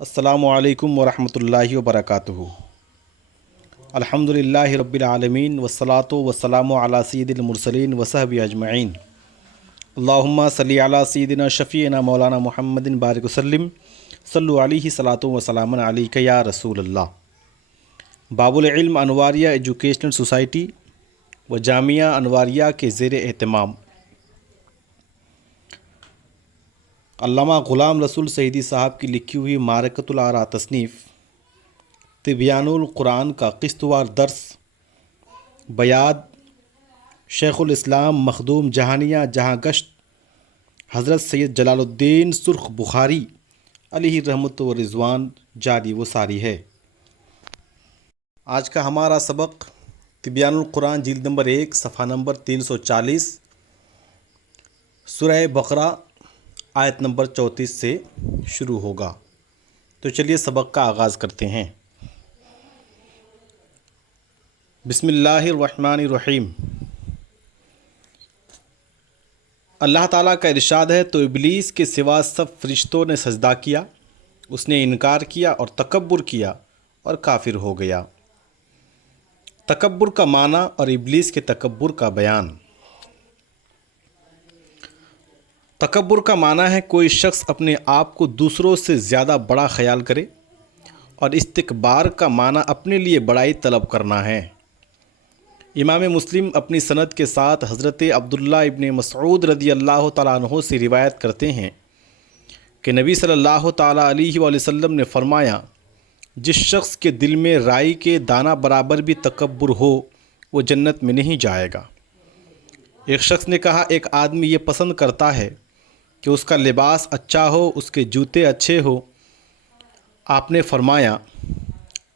السلام علیکم ورحمۃ اللہ وبرکاتہ۔ الحمدللہ رب العالمین والصلاة والسلام علی سید المرسلین وصحبہ اجمعین۔ اللہم صلی علی سیدنا شفیعنا مولانا محمد بارک وسلم، صلو علیہ صلاۃ وسلام علیک یا رسول اللہ۔ باب العلم انواریہ ایجوکیشنل سوسائٹی و جامعہ انواریہ کے زیر اہتمام علامہ غلام رسول سعیدی صاحب کی لکھی ہوئی معرکۃ الآراء تصنیف تبیان القرآن کا قسط وار درس بیاد شیخ الاسلام مخدوم جہانیہ جہاں گشت حضرت سید جلال الدین سرخ بخاری علیہ رحمت و رضوان جاری و ساری ہے۔ آج کا ہمارا سبق تبیان القرآن جلد نمبر 1 صفحہ نمبر 340 سورہ بقرہ آیت نمبر 34 سے شروع ہوگا۔ تو چلیے سبق کا آغاز کرتے ہیں۔ بسم اللہ الرحمن الرحیم۔ اللہ تعالیٰ کا ارشاد ہے، تو ابلیس کے سوا سب فرشتوں نے سجدہ کیا، اس نے انکار کیا اور تکبر کیا اور کافر ہو گیا۔ تکبر کا معنی اور ابلیس کے تکبر کا بیان۔ تکبر کا معنی ہے کوئی شخص اپنے آپ کو دوسروں سے زیادہ بڑا خیال کرے، اور استکبار کا معنی اپنے لیے بڑائی طلب کرنا ہے۔ امام مسلم اپنی سند کے ساتھ حضرت عبداللہ ابن مسعود رضی اللہ تعالیٰ عنہ سے روایت کرتے ہیں کہ نبی صلی اللہ تعالیٰ علیہ وآلہ وسلم نے فرمایا، جس شخص کے دل میں رائی کے دانہ برابر بھی تکبر ہو وہ جنت میں نہیں جائے گا۔ ایک شخص نے کہا، ایک آدمی یہ پسند کرتا ہے کہ اس کا لباس اچھا ہو، اس کے جوتے اچھے ہو۔ آپ نے فرمایا،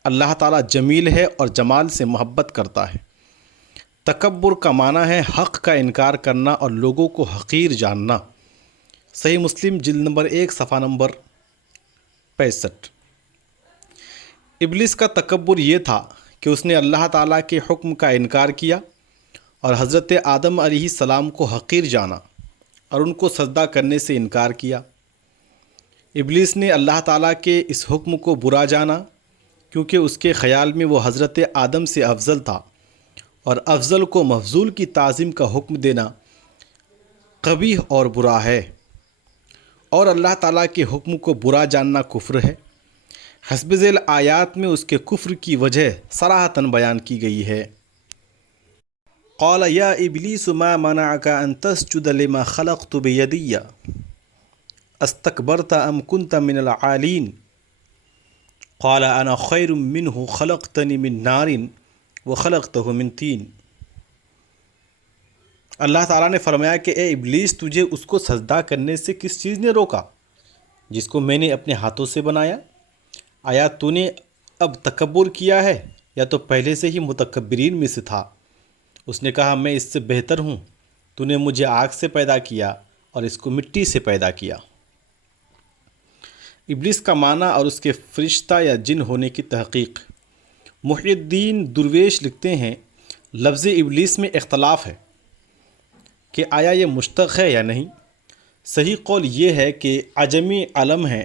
اللہ تعالیٰ جمیل ہے اور جمال سے محبت کرتا ہے۔ تکبر کا معنی ہے حق کا انکار کرنا اور لوگوں کو حقیر جاننا۔ صحیح مسلم جلد نمبر 1 صفحہ نمبر 65۔ ابلیس کا تکبر یہ تھا کہ اس نے اللہ تعالیٰ کے حکم کا انکار کیا اور حضرت آدم علیہ السلام کو حقیر جانا اور ان کو سجدہ کرنے سے انکار کیا۔ ابلیس نے اللہ تعالیٰ کے اس حکم کو برا جانا کیونکہ اس کے خیال میں وہ حضرت آدم سے افضل تھا، اور افضل کو مفضول کی تعظیم کا حکم دینا قبیح اور برا ہے، اور اللہ تعالیٰ کے حکم کو برا جاننا کفر ہے۔ حسب ذیل آیات میں اس کے کفر کی وجہ صراحتاً بیان کی گئی ہے۔ قال یا ابلیس ما منعک ان تسجد لما خلقت بیدی استکبرت ام کنت من العالین قال انا خیر منہ خلقتنی من نار وخلقتہ من طین۔ اللہ تعالیٰ نے فرمایا کہ اے ابلیس، تجھے اس کو سجدہ کرنے سے کس چیز نے روکا جس کو میں نے اپنے ہاتھوں سے بنایا؟ آیا تو نے اب تکبر کیا ہے یا تو پہلے سے ہی متکبرین میں سے تھا؟ اس نے کہا، میں اس سے بہتر ہوں، تو نے مجھے آگ سے پیدا کیا اور اس کو مٹی سے پیدا کیا۔ ابلیس کا معنی اور اس کے فرشتہ یا جن ہونے کی تحقیق۔ محی الدین درویش لکھتے ہیں، لفظ ابلیس میں اختلاف ہے کہ آیا یہ مشتق ہے یا نہیں۔ صحیح قول یہ ہے کہ عجمی علم ہے،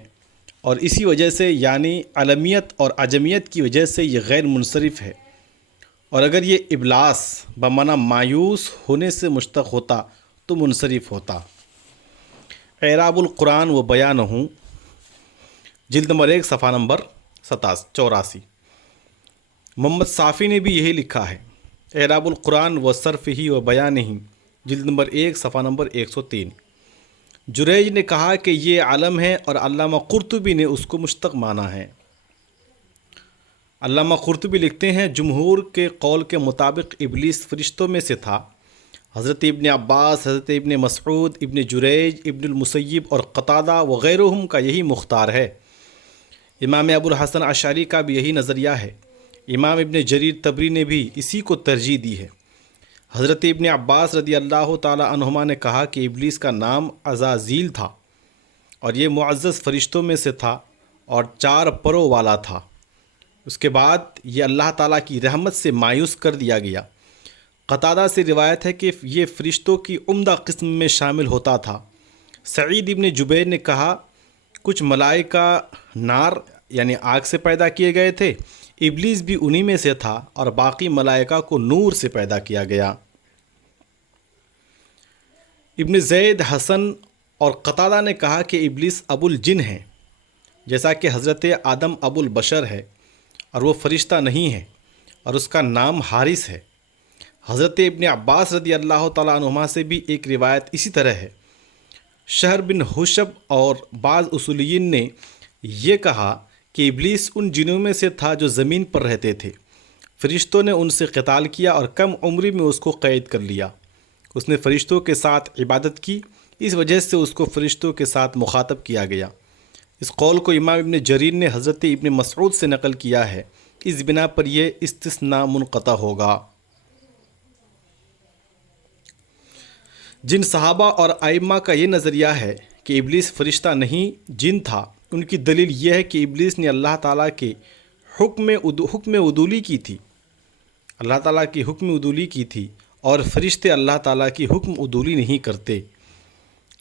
اور اسی وجہ سے یعنی علمیت اور عجمیت کی وجہ سے یہ غیر منصرف ہے، اور اگر یہ ابلاس بمعنی مایوس ہونے سے مشتق ہوتا تو منصرف ہوتا۔ اعراب القرآن و بیانہ جلد نمبر 1 صفحہ نمبر 84۔ محمد صافی نے بھی یہی لکھا ہے، اعراب القرآن و صرف ہی و بیان ہی جلد نمبر 1 صفحہ نمبر 103۔ جریج نے کہا کہ یہ علم ہے، اور علامہ قرطبی نے اس کو مشتق مانا ہے۔ علامہ قرطبی لکھتے ہیں، جمہور کے قول کے مطابق ابلیس فرشتوں میں سے تھا۔ حضرت ابن عباس، حضرت ابن مسعود، ابن جریج، ابن المسیب اور قتادہ وغیرہم کا یہی مختار ہے۔ امام ابو الحسن اشعری کا بھی یہی نظریہ ہے۔ امام ابن جریر طبری نے بھی اسی کو ترجیح دی ہے۔ حضرت ابن عباس رضی اللہ تعالی عنہما نے کہا کہ ابلیس کا نام عزازیل تھا، اور یہ معزز فرشتوں میں سے تھا اور 4 پروں والا تھا۔ اس کے بعد یہ اللہ تعالیٰ کی رحمت سے مایوس کر دیا گیا۔ قتادہ سے روایت ہے کہ یہ فرشتوں کی عمدہ قسم میں شامل ہوتا تھا۔ سعید ابن جبیر نے کہا، کچھ ملائکہ نار یعنی آگ سے پیدا کیے گئے تھے، ابلیس بھی انہی میں سے تھا، اور باقی ملائکہ کو نور سے پیدا کیا گیا۔ ابن زید، حسن اور قتادہ نے کہا کہ ابلیس ابو الجن ہے، جیسا کہ حضرت آدم ابو البشر ہے اور وہ فرشتہ نہیں ہے، اور اس کا نام حارث ہے۔ حضرت ابن عباس رضی اللہ تعالیٰ عنہما سے بھی ایک روایت اسی طرح ہے۔ شہر بن حشب اور بعض اصولیین نے یہ کہا کہ ابلیس ان جنوں میں سے تھا جو زمین پر رہتے تھے، فرشتوں نے ان سے قتال کیا اور کم عمری میں اس کو قید کر لیا۔ اس نے فرشتوں کے ساتھ عبادت کی، اس وجہ سے اس کو فرشتوں کے ساتھ مخاطب کیا گیا۔ اس قول کو امام ابن جریر نے حضرت ابن مسعود سے نقل کیا ہے، اس بنا پر یہ استثناء منقطع ہوگا۔ جن صحابہ اور ائمہ کا یہ نظریہ ہے کہ ابلیس فرشتہ نہیں جن تھا، ان کی دلیل یہ ہے کہ ابلیس نے اللہ تعالیٰ کے حکم عدولی کی تھی، اللہ تعالیٰ کی حکم عدولی کی تھی، اور فرشتے اللہ تعالیٰ کی حکم عدولی نہیں کرتے۔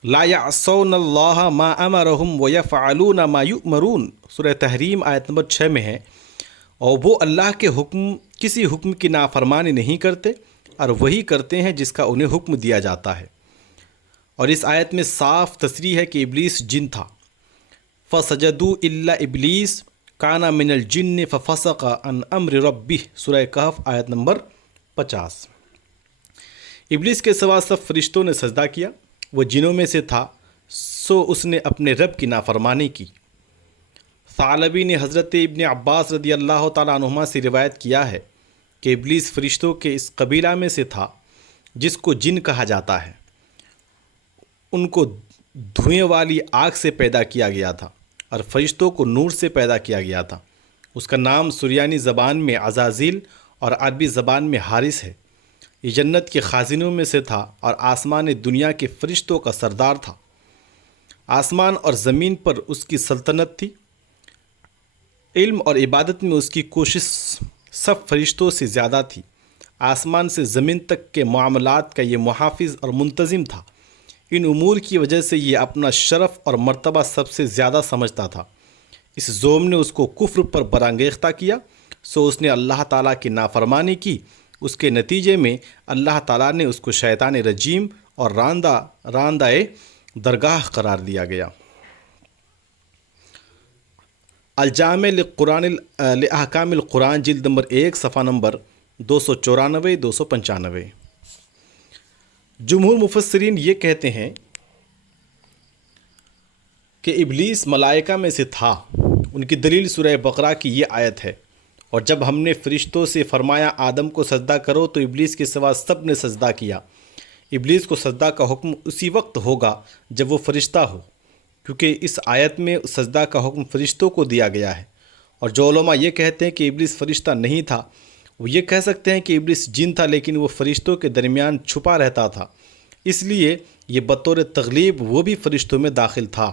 لا یعصون اللہ ما امرہم ویفعلون ما یؤمرون، سورہ تحریم آیت نمبر 6 میں ہے، اور وہ اللہ کے کسی حکم کی نافرمانی نہیں کرتے، اور وہی کرتے ہیں جس کا انہیں حکم دیا جاتا ہے۔ اور اس آیت میں صاف تصریح ہے کہ ابلیس جن تھا۔ فسجدوا الا ابلیس کان من الجن ففسق عن امر ربہ، سورہ کہف آیت نمبر 50۔ ابلیس کے سوا سب فرشتوں نے سجدہ کیا، وہ جنوں میں سے تھا، سو اس نے اپنے رب کی نافرمانی کی۔ ثعلبی نے حضرت ابن عباس رضی اللہ تعالیٰ عنہما سے روایت کیا ہے کہ ابلیس فرشتوں کے اس قبیلہ میں سے تھا جس کو جن کہا جاتا ہے۔ ان کو دھوئیں والی آگ سے پیدا کیا گیا تھا، اور فرشتوں کو نور سے پیدا کیا گیا تھا۔ اس کا نام سریانی زبان میں عزازیل اور عربی زبان میں حارث ہے۔ یہ جنت کے خازنوں میں سے تھا اور آسمان دنیا کے فرشتوں کا سردار تھا۔ آسمان اور زمین پر اس کی سلطنت تھی۔ علم اور عبادت میں اس کی کوشش سب فرشتوں سے زیادہ تھی۔ آسمان سے زمین تک کے معاملات کا یہ محافظ اور منتظم تھا۔ ان امور کی وجہ سے یہ اپنا شرف اور مرتبہ سب سے زیادہ سمجھتا تھا۔ اس ظلم نے اس کو کفر پر برانگیختہ کیا، سو اس نے اللہ تعالیٰ کی نافرمانی کی۔ اس کے نتیجے میں اللہ تعالیٰ نے اس کو شیطان رجیم اور راندہ درگاہ قرار دیا گیا۔ الجامع لأحکام القرآن، جلد نمبر 1، صفحہ نمبر 294 295۔ جمہور مفسرین یہ کہتے ہیں کہ ابلیس ملائکہ میں سے تھا۔ ان کی دلیل سورہ بقرہ کی یہ آیت ہے، اور جب ہم نے فرشتوں سے فرمایا آدم کو سجدہ کرو تو ابلیس کے سوا سب نے سجدہ کیا۔ ابلیس کو سجدہ کا حکم اسی وقت ہوگا جب وہ فرشتہ ہو، کیونکہ اس آیت میں سجدہ کا حکم فرشتوں کو دیا گیا ہے۔ اور جو علماء یہ کہتے ہیں کہ ابلیس فرشتہ نہیں تھا، وہ یہ کہہ سکتے ہیں کہ ابلیس جن تھا، لیکن وہ فرشتوں کے درمیان چھپا رہتا تھا، اس لیے یہ بطور تغلیب وہ بھی فرشتوں میں داخل تھا۔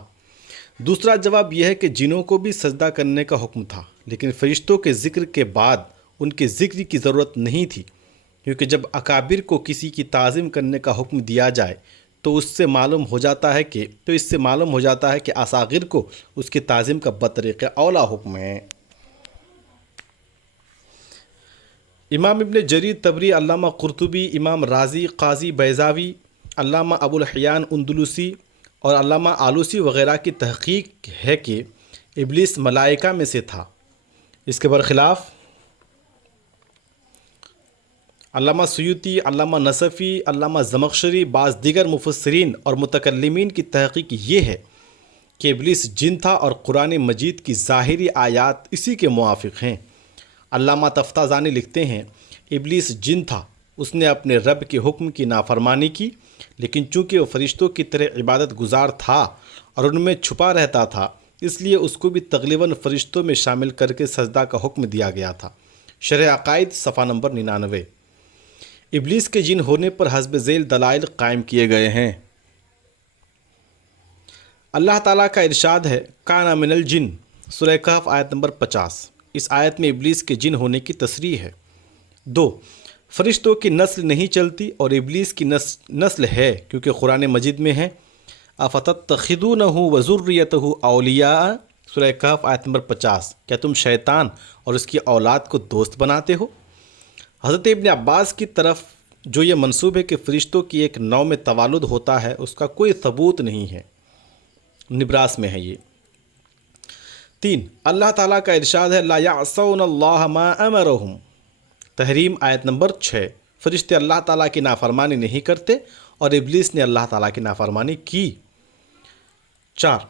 دوسرا جواب یہ ہے کہ جنوں کو بھی سجدہ کرنے کا حکم تھا، لیکن فرشتوں کے ذکر کے بعد ان کے ذکر کی ضرورت نہیں تھی، کیونکہ جب اکابر کو کسی کی تعظیم کرنے کا حکم دیا جائے تو اس سے معلوم ہو جاتا ہے کہ اصاغر کو اس کی تعظیم کا بطریق اولا حکم ہے۔ امام ابن جریر طبری، علامہ قرطبی، امام رازی، قاضی بیضاوی، علامہ ابو الحیان اندلسی اور علامہ آلوسی وغیرہ کی تحقیق ہے کہ ابلیس ملائکہ میں سے تھا۔ اس کے برخلاف علامہ سیوطی، علامہ نصفی، علامہ زمخشری، بعض دیگر مفسرین اور متکلمین کی تحقیق یہ ہے کہ ابلیس جن تھا، اور قرآن مجید کی ظاہری آیات اسی کے موافق ہیں۔ علامہ تفتازانی لکھتے ہیں، ابلیس جن تھا، اس نے اپنے رب کے حکم کی نافرمانی کی، لیکن چونکہ وہ فرشتوں کی طرح عبادت گزار تھا اور ان میں چھپا رہتا تھا، اس لیے اس کو بھی تغلیباً فرشتوں میں شامل کر کے سجدہ کا حکم دیا گیا تھا۔ شرح عقائد، صفحہ نمبر 99۔ ابلیس کے جن ہونے پر حسب ذیل دلائل قائم کیے گئے ہیں۔ اللہ تعالیٰ کا ارشاد ہے، کان من الجن، سورہ کہف آیت نمبر 50۔ اس آیت میں ابلیس کے جن ہونے کی تصریح ہے۔ 2، فرشتوں کی نسل نہیں چلتی اور ابلیس کی نسل ہے، کیونکہ قرآن مجید میں ہے، افتتخذونہ وذریتہ اولیاء، سورہ کہف آیت نمبر 50۔ کیا تم شیطان اور اس کی اولاد کو دوست بناتے ہو؟ حضرت ابن عباس کی طرف جو یہ منسوب ہے کہ فرشتوں کی ایک نوع میں توالد ہوتا ہے، اس کا کوئی ثبوت نہیں ہے، نبراس میں ہے یہ۔ 3، اللہ تعالیٰ کا ارشاد ہے لا یعصون اللہ ما امرہم، تحریم آیت نمبر 6۔ فرشتے اللہ تعالیٰ کی نافرمانی نہیں کرتے اور ابلیس نے اللہ تعالیٰ کی نافرمانی کی۔ 4،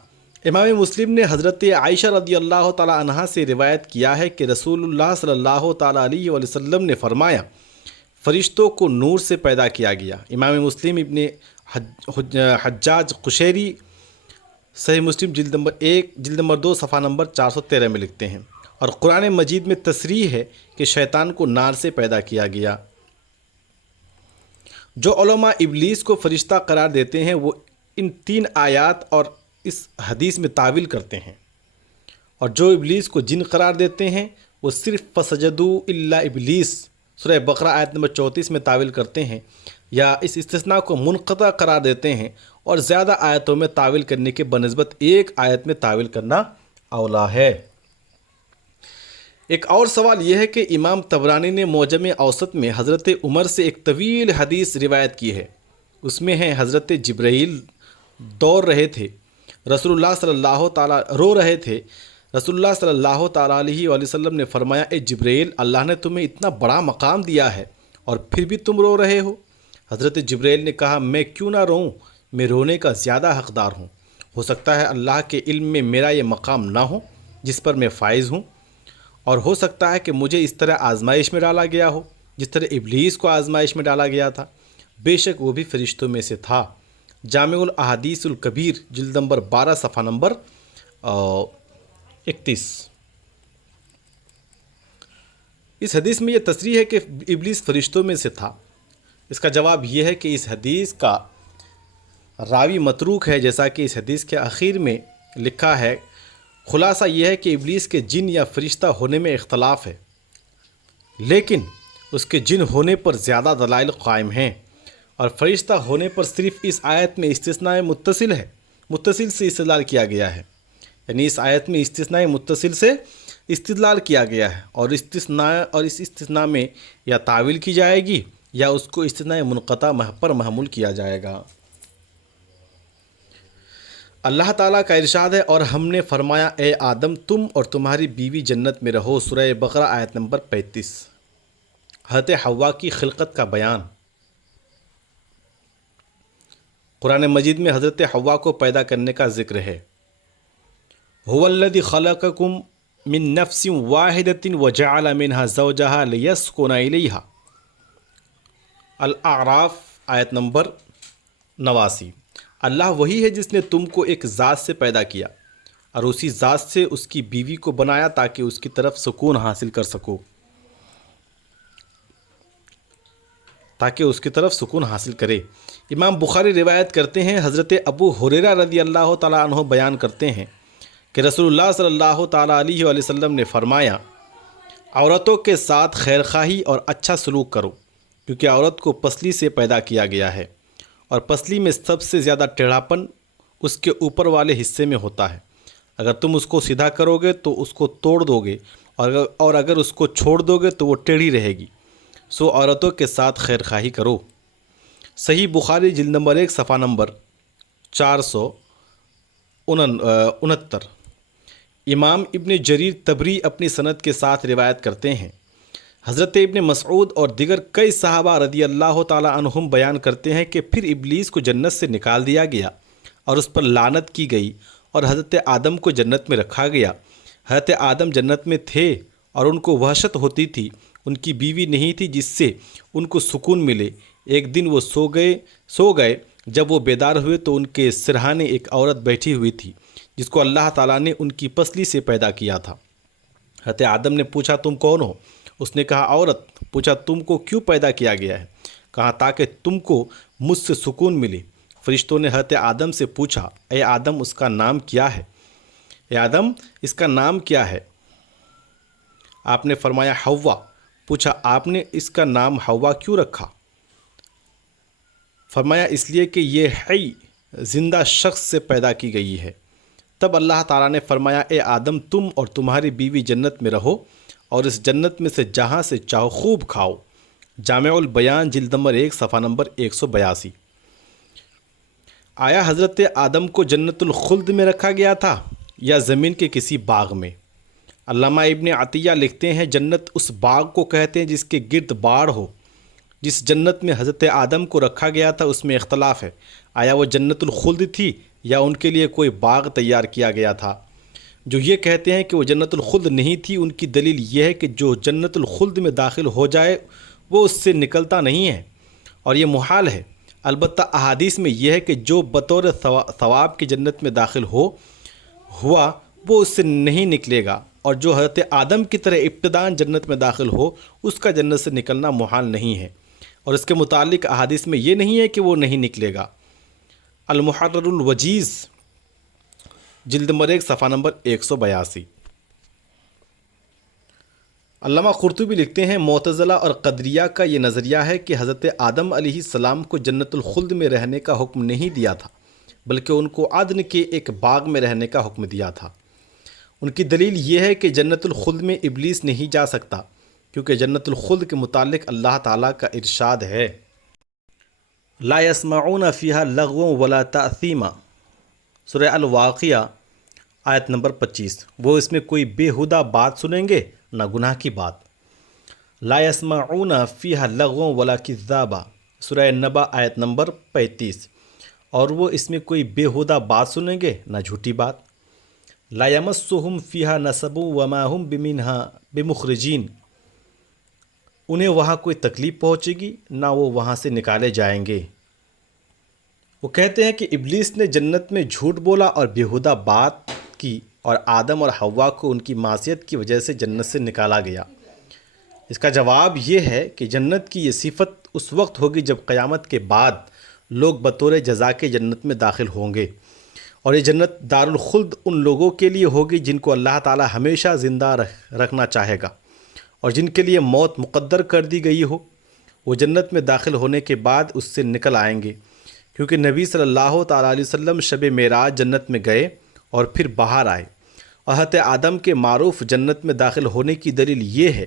امام مسلم نے حضرت عائشہ رضی اللہ تعالیٰ عنہا سے روایت کیا ہے کہ رسول اللہ صلی اللہ تعالیٰ علیہ وآلہ وسلم نے فرمایا فرشتوں کو نور سے پیدا کیا گیا۔ امام مسلم ابن حجاج قشیری صحیح مسلم جلد نمبر 2 صفحہ نمبر 413 میں لکھتے ہیں، اور قرآن مجید میں تصریح ہے کہ شیطان کو نار سے پیدا کیا گیا۔ جو علماء ابلیس کو فرشتہ قرار دیتے ہیں وہ ان 3 آیات اور اس حدیث میں تعویل کرتے ہیں، اور جو ابلیس کو جن قرار دیتے ہیں وہ صرف فسجدوا الا ابلیس سورہ بقرہ آیت نمبر 34 میں تعویل کرتے ہیں، یا اس استثناء کو منقطع قرار دیتے ہیں، اور زیادہ آیتوں میں تعویل کرنے کے بنسبت ایک آیت میں تعویل کرنا اولا ہے۔ ایک اور سوال یہ ہے کہ امام طبرانی نے معجم اوسط میں حضرت عمر سے ایک طویل حدیث روایت کی ہے، اس میں ہے حضرت جبرائیل دوڑ رہے تھے، رسول اللہ صلی اللہ تعالیٰ رو رہے تھے، رسول اللہ صلی اللہ تعالیٰ علیہ وآلہ وسلم نے فرمایا اے جبرائیل، اللہ نے تمہیں اتنا بڑا مقام دیا ہے اور پھر بھی تم رو رہے ہو؟ حضرت جبرائیل نے کہا میں کیوں نہ روؤں، میں رونے کا زیادہ حقدار ہوں، ہو سکتا ہے اللہ کے علم میں میرا یہ مقام نہ ہو جس پر میں فائز ہوں، اور ہو سکتا ہے کہ مجھے اس طرح آزمائش میں ڈالا گیا ہو جس طرح ابلیس کو آزمائش میں ڈالا گیا تھا، بے شک وہ بھی فرشتوں میں سے تھا۔ جامع الاحادیث الکبیر جلد نمبر 12 صفحہ نمبر 31۔ اس حدیث میں یہ تصریح ہے کہ ابلیس فرشتوں میں سے تھا۔ اس کا جواب یہ ہے کہ اس حدیث کا راوی متروک ہے، جیسا کہ اس حدیث کے آخر میں لکھا ہے۔ خلاصہ یہ ہے کہ ابلیس کے جن یا فرشتہ ہونے میں اختلاف ہے، لیکن اس کے جن ہونے پر زیادہ دلائل قائم ہیں، اور فرشتہ ہونے پر صرف اس آیت میں استثناء متصل سے استدلال کیا گیا ہے، یعنی اس آیت میں استثناء متصل سے استدلال کیا گیا ہے، اور اس استثناء میں یا تعویل کی جائے گی یا اس کو استثناء منقطع پر محمول کیا جائے گا۔ اللہ تعالیٰ کا ارشاد ہے اور ہم نے فرمایا اے آدم تم اور تمہاری بیوی جنت میں رہو، سورہ بقرہ آیت نمبر 35۔ حضرت حوا کی خلقت کا بیان۔ قرآن مجید میں حضرت حوا کو پیدا کرنے کا ذکر ہے۔ هو الذی خلقکم من نفس واحدۃ وجعل منها زوجها لیسکن الیہا، الاعراف آیت نمبر 89۔ اللہ وہی ہے جس نے تم کو ایک ذات سے پیدا کیا اور اسی ذات سے اس کی بیوی کو بنایا تاکہ اس کی طرف سکون حاصل کر سکو، حاصل کرے۔ امام بخاری روایت کرتے ہیں، حضرت ابو ہریرہ رضی اللہ تعالیٰ عنہ بیان کرتے ہیں کہ رسول اللہ صلی اللہ تعالیٰ علیہ وآلہ وسلم نے فرمایا عورتوں کے ساتھ خیر خواہی اور اچھا سلوک کرو، کیونکہ عورت کو پسلی سے پیدا کیا گیا ہے، اور پسلی میں سب سے زیادہ ٹیڑھاپن اس کے اوپر والے حصے میں ہوتا ہے۔ اگر تم اس کو سیدھا کرو گے تو اس کو توڑ دو گے، اور اگر اس کو چھوڑ دو گے تو وہ ٹیڑھی رہے گی، سو عورتوں کے ساتھ خیر خواہی کرو۔ صحیح بخاری جلد نمبر 1 صفحہ نمبر 469۔ امام ابن جریر طبری اپنی سند کے ساتھ روایت کرتے ہیں، حضرت ابن مسعود اور دیگر کئی صحابہ رضی اللہ تعالی عنہم بیان کرتے ہیں کہ پھر ابلیس کو جنت سے نکال دیا گیا اور اس پر لعنت کی گئی، اور حضرت آدم کو جنت میں رکھا گیا۔ حضرت آدم جنت میں تھے اور ان کو وحشت ہوتی تھی، ان کی بیوی نہیں تھی جس سے ان کو سکون ملے۔ ایک دن وہ سو گئے، جب وہ بیدار ہوئے تو ان کے سرہانے ایک عورت بیٹھی ہوئی تھی جس کو اللہ تعالیٰ نے ان کی پسلی سے پیدا کیا تھا۔ حضرت آدم نے پوچھا تم کون ہو؟ اس نے کہا عورت۔ پوچھا تم کو کیوں پیدا کیا گیا ہے؟ کہا تاکہ تم کو مجھ سے سکون ملے۔ فرشتوں نے حضرت آدم سے پوچھا اے آدم اس کا نام کیا ہے؟ اے آدم اس کا نام کیا ہے؟ آپ نے فرمایا حوا۔ پوچھا آپ نے اس کا نام حوا کیوں رکھا؟ فرمایا اس لیے کہ یہ حی زندہ شخص سے پیدا کی گئی ہے۔ تب اللہ تعالیٰ نے فرمایا اے آدم تم اور تمہاری بیوی جنت میں رہو اور اس جنت میں سے جہاں سے چاہو خوب کھاؤ۔ جامع البیان جلد نمبر 1 صفحہ نمبر 182۔ آیا حضرت آدم کو جنت الخلد میں رکھا گیا تھا یا زمین کے کسی باغ میں؟ علامہ ابن عطیہ لکھتے ہیں جنت اس باغ کو کہتے ہیں جس کے گرد باڑ ہو۔ جس جنت میں حضرت آدم کو رکھا گیا تھا اس میں اختلاف ہے، آیا وہ جنت الخلد تھی یا ان کے لیے کوئی باغ تیار کیا گیا تھا؟ جو یہ کہتے ہیں کہ وہ جنت الخلد نہیں تھی ان کی دلیل یہ ہے کہ جو جنت الخلد میں داخل ہو جائے وہ اس سے نکلتا نہیں ہے اور یہ محال ہے۔ البتہ احادیث میں یہ ہے کہ جو بطور ثواب کی جنت میں داخل ہوا وہ اس سے نہیں نکلے گا، اور جو حضرت آدم کی طرح ابتداءً جنت میں داخل ہو اس کا جنت سے نکلنا محال نہیں ہے، اور اس کے متعلق احادیث میں یہ نہیں ہے کہ وہ نہیں نکلے گا۔ المحرر الوجیز جلد نمبر 1 صفحہ نمبر 182۔ علامہ قرطبی لکھتے ہیں معتزلہ اور قدریہ کا یہ نظریہ ہے کہ حضرت آدم علیہ السلام کو جنت الخلد میں رہنے کا حکم نہیں دیا تھا بلکہ ان کو عدن کے ایک باغ میں رہنے کا حکم دیا تھا۔ ان کی دلیل یہ ہے کہ جنت الخلد میں ابلیس نہیں جا سکتا کیونکہ جنت الخلد کے متعلق اللہ تعالیٰ کا ارشاد ہے لا يسمعون فيها لغوا ولا تأثیما، سورہ الواقعہ آیت نمبر 25۔ وہ اس میں کوئی بیہودہ بات سنیں گے نہ گناہ کی بات۔ لا يسمعون فيها لغوا ولا كذابا، سورہ النبأ آیت نمبر 35۔ اور وہ اس میں کوئی بیہودہ بات سنیں گے نہ جھوٹی بات۔ لا يمسهم فيها نصب وما هم منها بمخرجین، انہیں وہاں کوئی تکلیف پہنچے گی نہ وہ وہاں سے نکالے جائیں گے۔ وہ کہتے ہیں کہ ابلیس نے جنت میں جھوٹ بولا اور بیہودہ بات کی اور آدم اور حوا کو ان کی معصیت کی وجہ سے جنت سے نکالا گیا۔ اس کا جواب یہ ہے کہ جنت کی یہ صفت اس وقت ہوگی جب قیامت کے بعد لوگ بطور جزا کے جنت میں داخل ہوں گے، اور یہ جنت دار الخلد ان لوگوں کے لیے ہوگی جن کو اللہ تعالی ہمیشہ زندہ رکھنا چاہے گا اور جن کے لیے موت مقدر کر دی گئی ہو۔ وہ جنت میں داخل ہونے کے بعد اس سے نکل آئیں گے، کیونکہ نبی صلی اللہ تعالیٰ علیہ وسلم شب معراج جنت میں گئے اور پھر باہر آئے، اور حضرت آدم کے معروف جنت میں داخل ہونے کی دلیل یہ ہے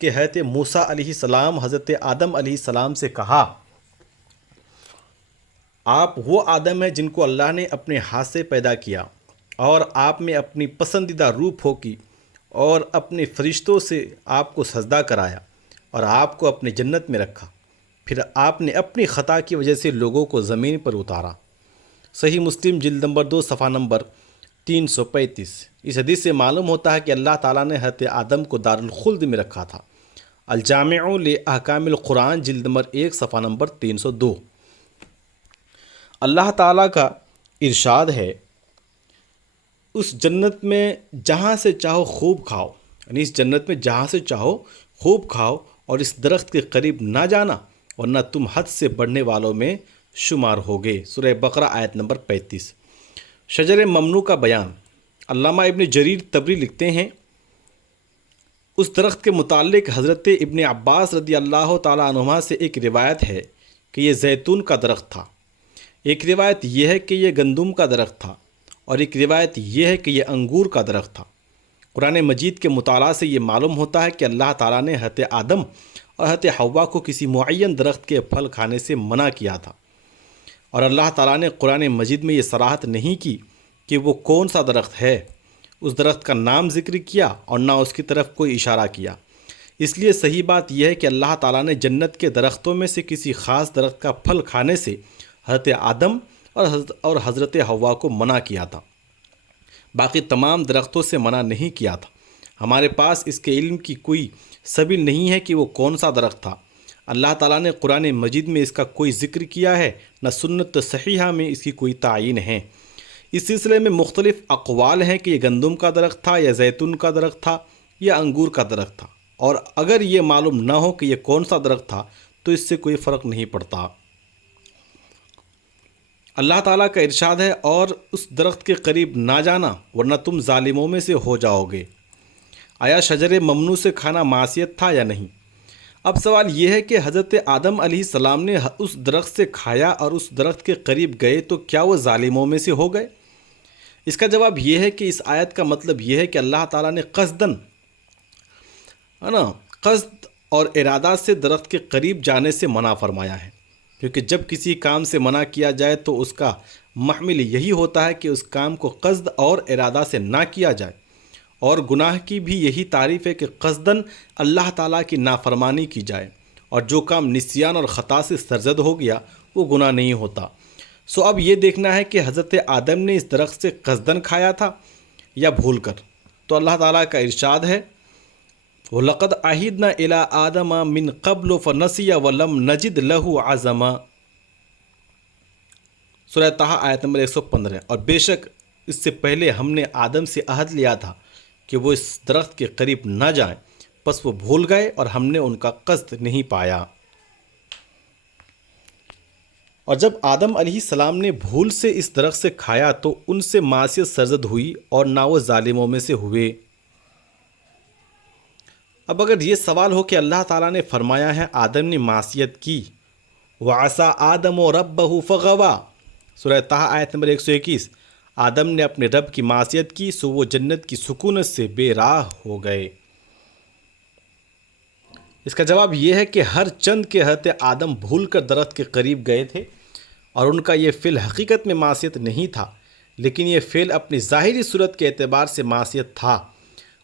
کہ حضرت موسیٰ علیہ السلام حضرت آدم علیہ السلام سے کہا آپ وہ آدم ہیں جن کو اللہ نے اپنے ہاتھ سے پیدا کیا، اور آپ میں اپنی پسندیدہ روح پھونکی اور اپنے فرشتوں سے آپ کو سجدہ کرایا اور آپ کو اپنی جنت میں رکھا، پھر آپ نے اپنی خطا کی وجہ سے لوگوں کو زمین پر اتارا۔ صحیح مسلم جلد نمبر 2 صفحہ نمبر 335۔ اس حدیث سے معلوم ہوتا ہے کہ اللہ تعالیٰ نے حضرت آدم کو دار الخلد میں رکھا تھا۔ الجامع لاحکام القرآن جلد نمبر 1 صفحہ نمبر 302۔ اللہ تعالیٰ کا ارشاد ہے اس جنت میں جہاں سے چاہو خوب کھاؤ، یعنی اس جنت میں جہاں سے چاہو خوب کھاؤ اور اس درخت کے قریب نہ جانا ورنہ تم حد سے بڑھنے والوں میں شمار ہوگے۔ سورہ بقرہ آیت نمبر 35۔ شجر ممنوع کا بیان۔ علامہ ابن جریر طبری لکھتے ہیں اس درخت کے متعلق حضرت ابن عباس رضی اللہ تعالیٰ عنہما سے ایک روایت ہے کہ یہ زیتون کا درخت تھا، ایک روایت یہ ہے کہ یہ گندم کا درخت تھا، اور ایک روایت یہ ہے کہ یہ انگور کا درخت تھا۔ قرآن مجید کے مطالعہ سے یہ معلوم ہوتا ہے کہ اللہ تعالیٰ نے حضرت آدم اور حضرت حوا کو کسی معین درخت کے پھل کھانے سے منع کیا تھا، اور اللہ تعالیٰ نے قرآن مجید میں یہ صراحت نہیں کی کہ وہ کون سا درخت ہے، اس درخت کا نام ذکر کیا اور نہ اس کی طرف کوئی اشارہ کیا۔ اس لیے صحیح بات یہ ہے کہ اللہ تعالیٰ نے جنت کے درختوں میں سے کسی خاص درخت کا پھل کھانے سے حضرت آدم اور حضرت حوا کو منع کیا تھا، باقی تمام درختوں سے منع نہیں کیا تھا۔ ہمارے پاس اس کے علم کی کوئی سبیل نہیں ہے کہ وہ کون سا درخت تھا۔ اللہ تعالیٰ نے قرآن مجید میں اس کا کوئی ذکر کیا ہے، نہ سنت صحیحہ میں اس کی کوئی تعین ہے۔ اس سلسلے میں مختلف اقوال ہیں کہ یہ گندم کا درخت تھا یا زیتون کا درخت تھا یا انگور کا درخت تھا، اور اگر یہ معلوم نہ ہو کہ یہ کون سا درخت تھا تو اس سے کوئی فرق نہیں پڑتا۔ اللہ تعالیٰ کا ارشاد ہے اور اس درخت کے قریب نہ جانا ورنہ تم ظالموں میں سے ہو جاؤ گے۔ آیا شجر ممنوع سے کھانا معصیت تھا یا نہیں؟ اب سوال یہ ہے کہ حضرت آدم علیہ السلام نے اس درخت سے کھایا اور اس درخت کے قریب گئے تو کیا وہ ظالموں میں سے ہو گئے؟ اس کا جواب یہ ہے کہ اس آیت کا مطلب یہ ہے کہ اللہ تعالیٰ نے قصداً قصد اور ارادہ سے درخت کے قریب جانے سے منع فرمایا ہے، کیونکہ جب کسی کام سے منع کیا جائے تو اس کا محمل یہی ہوتا ہے کہ اس کام کو قصد اور ارادہ سے نہ کیا جائے، اور گناہ کی بھی یہی تعریف ہے کہ قصداً اللہ تعالیٰ کی نافرمانی کی جائے، اور جو کام نسیان اور خطا سے سرزد ہو گیا وہ گناہ نہیں ہوتا۔ سو اب یہ دیکھنا ہے کہ حضرت آدم نے اس درخت سے قصداً کھایا تھا یا بھول کر۔ تو اللہ تعالیٰ کا ارشاد ہے وَلَقَدْ عَهِدْنَا إِلَىٰ آدَمَ مِن قَبْلُ فَنَسِيَ وَلَمْ نَجِدْ لَهُ عَزَمًا، سورہ طٰہٰ آیت نمبر 115۔ اور بے شک اس سے پہلے ہم نے آدم سے عہد لیا تھا کہ وہ اس درخت کے قریب نہ جائیں، پس وہ بھول گئے اور ہم نے ان کا قصد نہیں پایا۔ اور جب آدم علیہ السلام نے بھول سے اس درخت سے کھایا تو ان سے معصیت سرزد ہوئی اور نہ وہ ظالموں میں سے ہوئے۔ اب اگر یہ سوال ہو کہ اللہ تعالیٰ نے فرمایا ہے آدم نے معصیت کی، وَعَصَىٰ آدَمُ رَبَّهُ فَغَوَىٰ، سورہ طٰہٰ آیت نمبر 121، آدم نے اپنے رب کی معصیت کی سو وہ جنت کی سکونت سے بے راہ ہو گئے۔ اس کا جواب یہ ہے کہ ہر چند کے حضرت آدم بھول کر درخت کے قریب گئے تھے، اور ان کا یہ فعل حقیقت میں معصیت نہیں تھا، لیکن یہ فعل اپنی ظاہری صورت کے اعتبار سے معصیت تھا،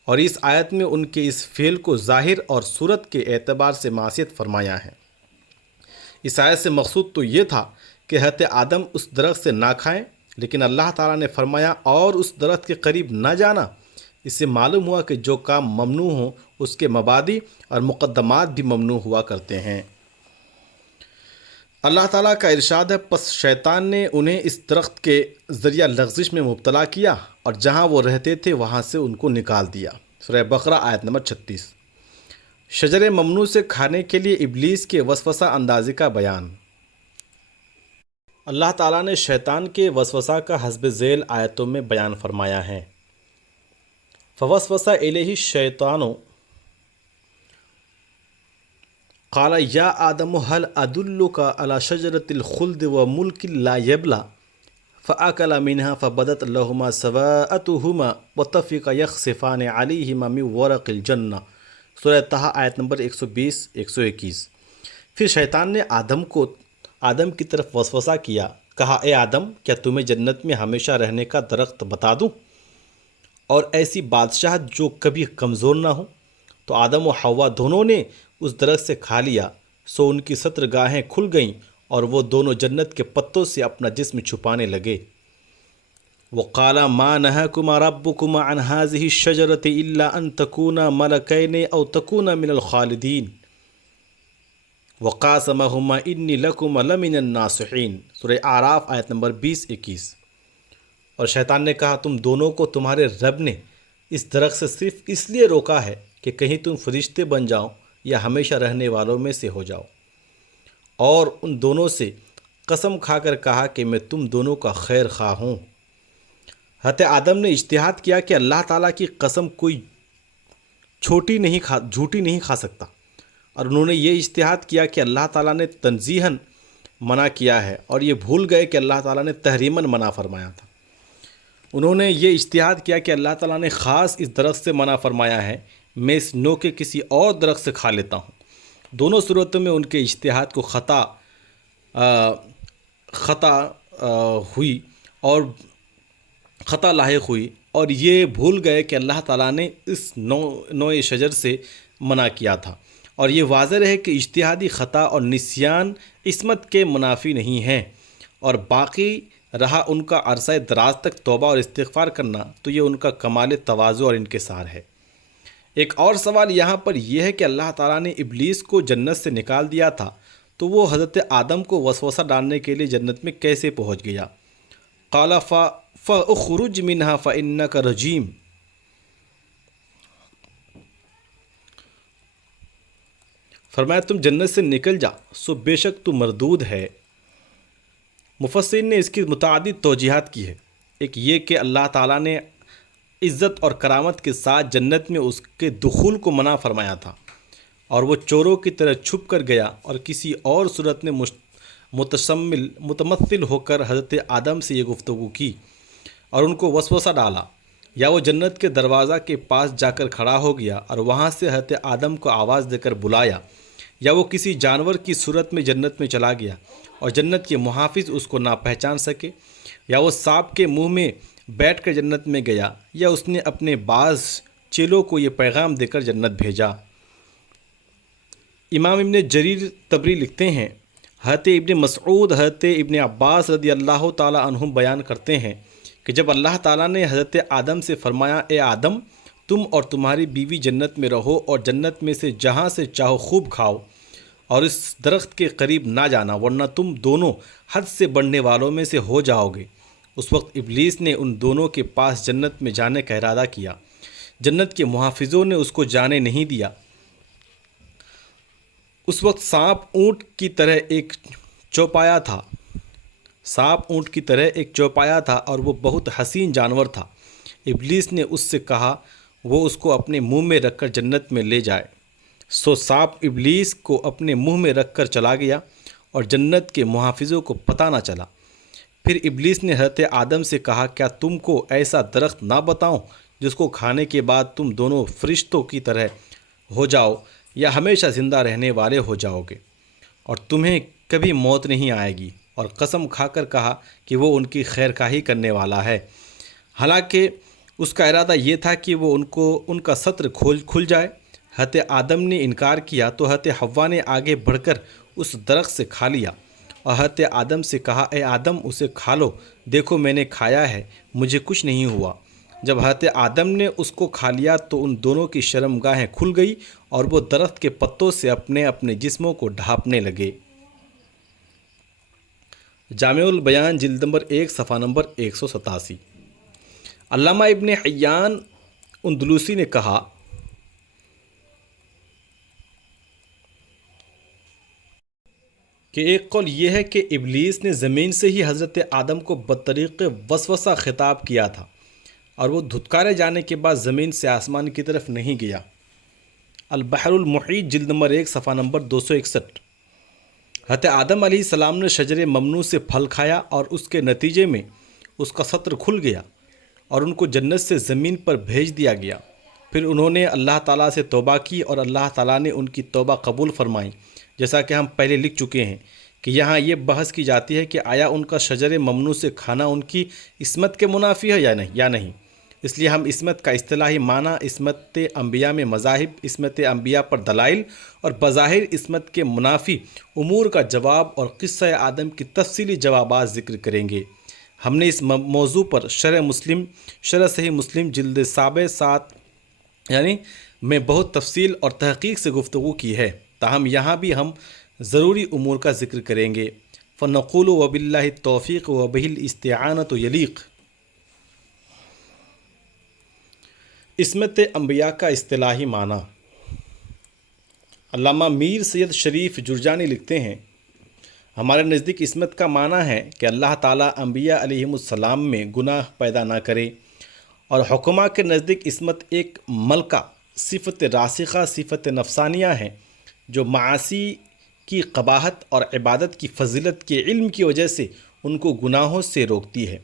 اور اس آیت میں ان کے اس فعل کو ظاہر اور صورت کے اعتبار سے معصیت فرمایا ہے۔ اس آیت سے مقصود تو یہ تھا کہ حضرت آدم اس درخت سے نہ کھائیں، لیکن اللہ تعالیٰ نے فرمایا اور اس درخت کے قریب نہ جانا۔ اس سے معلوم ہوا کہ جو کام ممنوع ہوں اس کے مبادی اور مقدمات بھی ممنوع ہوا کرتے ہیں۔ اللہ تعالیٰ کا ارشاد ہے پس شیطان نے انہیں اس درخت کے ذریعہ لغزش میں مبتلا کیا اور جہاں وہ رہتے تھے وہاں سے ان کو نکال دیا، سورہ بقرہ آیت نمبر 36۔ شجر ممنوع سے کھانے کے لیے ابلیس کے وسوسہ اندازی کا بیان۔ اللہ تعالیٰ نے شیطان کے وسوسہ کا حسب ذیل آیتوں میں بیان فرمایا ہے۔ فوسوس الیہ الشیطان قال یا آدم هل ادلک علی شجرۃ الخلد وملک لا یبلی فاکلا منها فبدت لهما سوءتهما وطفقا یخصفان علیہما من ورق الجنہ، سورہ طٰہٰ آیت نمبر 120 121۔ پھر شیطان نے آدم کی طرف وسوسہ کیا، کہا اے آدم کیا تمہیں جنت میں ہمیشہ رہنے کا درخت بتا دوں اور ایسی بادشاہت جو کبھی کمزور نہ ہو؟ تو آدم و حوا دونوں نے اس درخت سے کھا لیا، سو ان کی سترگاہیں کھل گئیں اور وہ دونوں جنت کے پتوں سے اپنا جسم چھپانے لگے۔ وَقَالَ مَا نَهَاكُمَا رَبُّكُمَا عَنْ هَٰذِهِ الشَّجَرَةِ إِلَّا أَن تَكُونَا مَلَكَيْنِ أَوْ تَكُونَا مِنَ الْخَالِدِينَ وَقَاسَمَهُمَا إِنِّي لَكُمَا لَمِنَ النَّاصِحِينَ، سورہ اعراف آیت نمبر 20-21۔ اور شیطان نے کہا تم دونوں کو تمہارے رب نے اس درخت سے صرف اس لیے روکا ہے کہ کہیں تم فرشتے بن جاؤ یا ہمیشہ رہنے والوں میں سے ہو جاؤ، اور ان دونوں سے قسم کھا کر کہا کہ میں تم دونوں کا خیر خواہ ہوں۔ حضرت آدم نے اجتہاد کیا کہ اللہ تعالیٰ کی قسم کوئی جھوٹی نہیں کھا سکتا، اور انہوں نے یہ اجتہاد کیا کہ اللہ تعالیٰ نے تنزیہاً منع کیا ہے، اور یہ بھول گئے کہ اللہ تعالیٰ نے تحریماً منع فرمایا تھا۔ انہوں نے یہ اجتہاد کیا کہ اللہ تعالیٰ نے خاص اس درخت سے منع فرمایا ہے، میں اس نوع کے کسی اور درخت سے کھا لیتا ہوں۔ دونوں صورتوں میں ان کے اجتہاد کو خطا لاحق ہوئی، اور یہ بھول گئے کہ اللہ تعالیٰ نے اس نوع شجر سے منع کیا تھا۔ اور یہ واضح ہے کہ اجتہادی خطا اور نسیان عصمت کے منافی نہیں ہیں، اور باقی رہا ان کا عرصہ دراز تک توبہ اور استغفار کرنا، تو یہ ان کا کمال تواضع اور انکسار ہے۔ ایک اور سوال یہاں پر یہ ہے کہ اللہ تعالیٰ نے ابلیس کو جنت سے نکال دیا تھا تو وہ حضرت آدم کو وسوسہ ڈالنے کے لیے جنت میں کیسے پہنچ گیا؟ قال فاخرج منها فانک رجیم، فرمایا تم جنت سے نکل جا سو بے شک تو مردود ہے۔ مفسرین نے اس کی متعدد توجیحات کی ہے۔ ایک یہ کہ اللہ تعالیٰ نے عزت اور کرامت کے ساتھ جنت میں اس کے دخول کو منع فرمایا تھا، اور وہ چوروں کی طرح چھپ کر گیا اور کسی اور صورت میں متمثل ہو کر حضرت آدم سے یہ گفتگو کی اور ان کو وسوسہ ڈالا، یا وہ جنت کے دروازہ کے پاس جا کر کھڑا ہو گیا اور وہاں سے حضرت آدم کو آواز دے کر بلایا، یا وہ کسی جانور کی صورت میں جنت میں چلا گیا اور جنت کے محافظ اس کو نہ پہچان سکے، یا وہ سانپ کے منہ میں بیٹھ کر جنت میں گیا، یا اس نے اپنے بعض چیلوں کو یہ پیغام دے کر جنت بھیجا۔ امام ابن جریر طبری لکھتے ہیں، حضرت ابن مسعود حضرت ابن عباس رضی اللہ تعالی عنہم بیان کرتے ہیں کہ جب اللہ تعالیٰ نے حضرت آدم سے فرمایا، اے آدم، تم اور تمہاری بیوی جنت میں رہو اور جنت میں سے جہاں سے چاہو خوب کھاؤ اور اس درخت کے قریب نہ جانا ورنہ تم دونوں حد سے بڑھنے والوں میں سے ہو جاؤ گے، اس وقت ابلیس نے ان دونوں کے پاس جنت میں جانے کا ارادہ کیا۔ جنت کے محافظوں نے اس کو جانے نہیں دیا۔ اس وقت سانپ اونٹ کی طرح ایک چوپایا تھا اور وہ بہت حسین جانور تھا۔ ابلیس نے اس سے کہا وہ اس کو اپنے منہ میں رکھ کر جنت میں لے جائے، سو سانپ ابلیس کو اپنے منہ میں رکھ کر چلا گیا اور جنت کے محافظوں کو پتہ نہ چلا۔ پھر ابلیس نے حضرت آدم سے کہا، کیا تم کو ایسا درخت نہ بتاؤں جس کو کھانے کے بعد تم دونوں فرشتوں کی طرح ہو جاؤ یا ہمیشہ زندہ رہنے والے ہو جاؤ گے اور تمہیں کبھی موت نہیں آئے گی، اور قسم کھا کر کہا کہ وہ ان کی خیرخواہی کرنے والا ہے۔ حالانکہ اس کا ارادہ یہ تھا کہ وہ ان کا ستر کھل جائے۔ حضرت آدم نے انکار کیا تو حضرت حوا نے آگے بڑھ کر اس درخت سے کھا لیا اور حضرت آدم سے کہا، اے آدم، اسے کھا لو، دیکھو میں نے کھایا ہے، مجھے کچھ نہیں ہوا۔ جب حضرت آدم نے اس کو کھا لیا تو ان دونوں کی شرمگاہیں کھل گئی اور وہ درخت کے پتوں سے اپنے اپنے جسموں کو ڈھانپنے لگے۔ جامع البیان جلد نمبر 1 صفحہ نمبر 187۔ علامہ ابن حیان اندلسی نے کہا کہ ایک قول یہ ہے کہ ابلیس نے زمین سے ہی حضرت آدم کو بطریق وسوسہ خطاب کیا تھا اور وہ دھتکارے جانے کے بعد زمین سے آسمان کی طرف نہیں گیا۔ البحر المحیط جلد نمبر 1 صفحہ نمبر 261۔ حضرت آدم علیہ السلام نے شجر ممنوع سے پھل کھایا اور اس کے نتیجے میں اس کا ستر کھل گیا اور ان کو جنت سے زمین پر بھیج دیا گیا۔ پھر انہوں نے اللہ تعالیٰ سے توبہ کی اور اللہ تعالیٰ نے ان کی توبہ قبول فرمائی، جیسا کہ ہم پہلے لکھ چکے ہیں کہ یہاں یہ بحث کی جاتی ہے کہ آیا ان کا شجر ممنوع سے کھانا ان کی عصمت کے منافی ہے یا نہیں۔ اس لیے ہم عصمت کا اصطلاحی معنی عصمت انبیاء میں مذاہب، عصمت انبیاء پر دلائل اور بظاہر عصمت کے منافی امور کا جواب اور قصہ آدم کی تفصیلی جوابات ذکر کریں گے۔ ہم نے اس موضوع پر شرح صحیح مسلم جلد 7 میں بہت تفصیل اور تحقیق سے گفتگو کی ہے، تاہم یہاں بھی ہم ضروری امور کا ذکر کریں گے۔ فنقول وباللہ التوفیق وبہ الاستعانۃ یلیق۔ عصمت انبیاء کا اصطلاحی معنی۔ علامہ میر سید شریف جرجانی لکھتے ہیں، ہمارے نزدیک عصمت کا معنی ہے کہ اللہ تعالیٰ انبیاء علیہم السلام میں گناہ پیدا نہ کرے، اور حکماء کے نزدیک عصمت ایک ملکہ صفت راسخہ، صفت نفسانیہ ہے جو معاصی کی قباحت اور عبادت کی فضیلت کے علم کی وجہ سے ان کو گناہوں سے روکتی ہے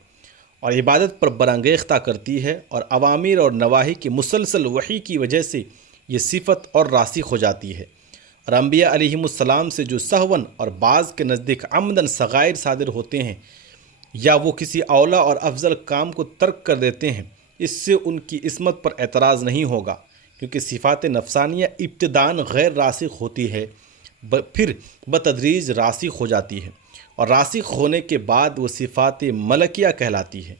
اور عبادت پر برانگیختہ کرتی ہے، اور اوامر اور نواہی کی مسلسل وحی کی وجہ سے یہ صفت اور راسخ ہو جاتی ہے۔ اور انبیاء علیہم السلام سے جو سہون اور بعض کے نزدیک عمدن صغائر صادر ہوتے ہیں یا وہ کسی اولا اور افضل کام کو ترک کر دیتے ہیں، اس سے ان کی عصمت پر اعتراض نہیں ہوگا، کیونکہ صفات نفسانیہ ابتداءً غیر راسخ ہوتی ہے، پھر بتدریج راسخ ہو جاتی ہے، اور راسخ ہونے کے بعد وہ صفات ملکیہ کہلاتی ہے۔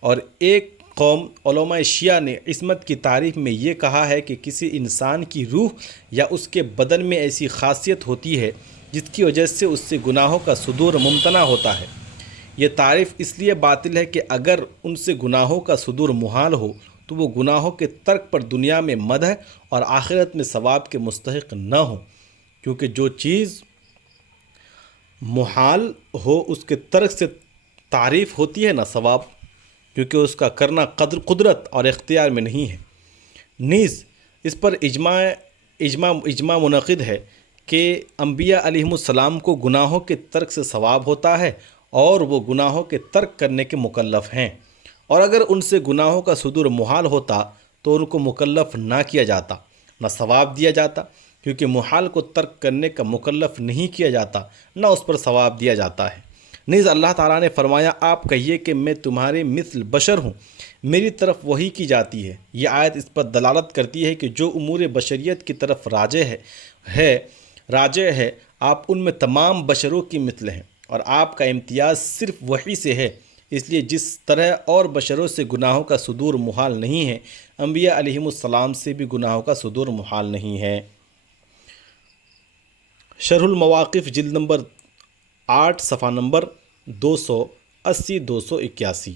اور ایک قوم علماء شیعہ نے عصمت کی تعریف میں یہ کہا ہے کہ کسی انسان کی روح یا اس کے بدن میں ایسی خاصیت ہوتی ہے جس کی وجہ سے اس سے گناہوں کا صدور ممتنع ہوتا ہے۔ یہ تعریف اس لیے باطل ہے کہ اگر ان سے گناہوں کا صدور محال ہو تو وہ گناہوں کے ترک پر دنیا میں مدح اور آخرت میں ثواب کے مستحق نہ ہوں، کیونکہ جو چیز محال ہو اس کے ترک سے تعریف ہوتی ہے نہ ثواب، کیونکہ اس کا کرنا قدرت اور اختیار میں نہیں ہے۔ نیز اس پر اجماع منعقد ہے کہ انبیاء علیہم السلام کو گناہوں کے ترک سے ثواب ہوتا ہے اور وہ گناہوں کے ترک کرنے کے مکلف ہیں، اور اگر ان سے گناہوں کا صدور محال ہوتا تو ان کو مکلف نہ کیا جاتا، نہ ثواب دیا جاتا، کیونکہ محال کو ترک کرنے کا مکلف نہیں کیا جاتا، نہ اس پر ثواب دیا جاتا ہے۔ نیز اللہ تعالیٰ نے فرمایا، آپ کہیے کہ میں تمہارے مثل بشر ہوں، میری طرف وحی کی جاتی ہے۔ یہ آیت اس پر دلالت کرتی ہے کہ جو امور بشریت کی طرف راجع ہے آپ ان میں تمام بشروں کی مثل ہیں، اور آپ کا امتیاز صرف وحی سے ہے۔ اس لیے جس طرح اور بشروں سے گناہوں کا صدور محال نہیں ہے، انبیاء علیہم السلام سے بھی گناہوں کا صدور محال نہیں ہے۔ شرح المواقف جلد نمبر 8 صفحہ نمبر 280-281۔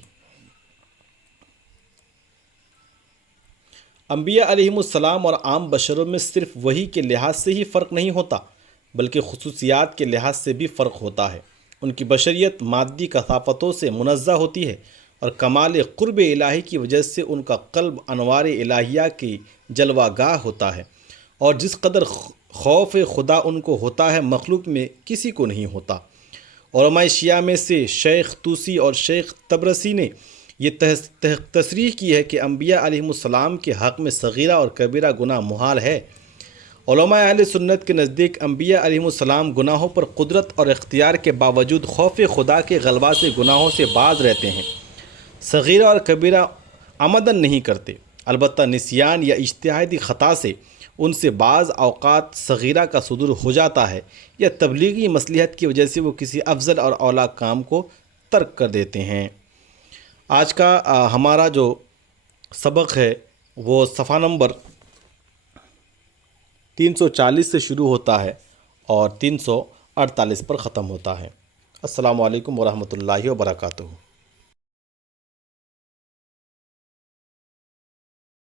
انبیاء علیہم السلام اور عام بشروں میں صرف وحی کے لحاظ سے ہی فرق نہیں ہوتا، بلکہ خصوصیات کے لحاظ سے بھی فرق ہوتا ہے۔ ان کی بشریت مادی کثافتوں سے منزہ ہوتی ہے، اور کمال قرب الہی کی وجہ سے ان کا قلب انوار الہیہ کی جلوہ گاہ ہوتا ہے، اور جس قدر خوف خدا ان کو ہوتا ہے مخلوق میں کسی کو نہیں ہوتا۔ علماء شیعہ میں سے شیخ طوسی اور شیخ طبرسی نے یہ تصریح کی ہے کہ انبیاء علیہم السلام کے حق میں صغیرہ اور کبیرہ گناہ محال ہے۔ علماء اہل سنت کے نزدیک انبیاء علیہم السلام گناہوں پر قدرت اور اختیار کے باوجود خوف خدا کے غلبہ سے گناہوں سے باز رہتے ہیں، صغیرہ اور کبیرہ عمدن نہیں کرتے، البتہ نسیان یا اجتہادی خطا سے ان سے بعض اوقات صغیرہ کا صدور ہو جاتا ہے، یا تبلیغی مصلحت کی وجہ سے وہ کسی افضل اور اولیٰ کام کو ترک کر دیتے ہیں۔ آج کا ہمارا جو سبق ہے وہ صفحہ نمبر 340 سے شروع ہوتا ہے اور 348 پر ختم ہوتا ہے۔ السلام علیکم ورحمۃ اللہ وبرکاتہ۔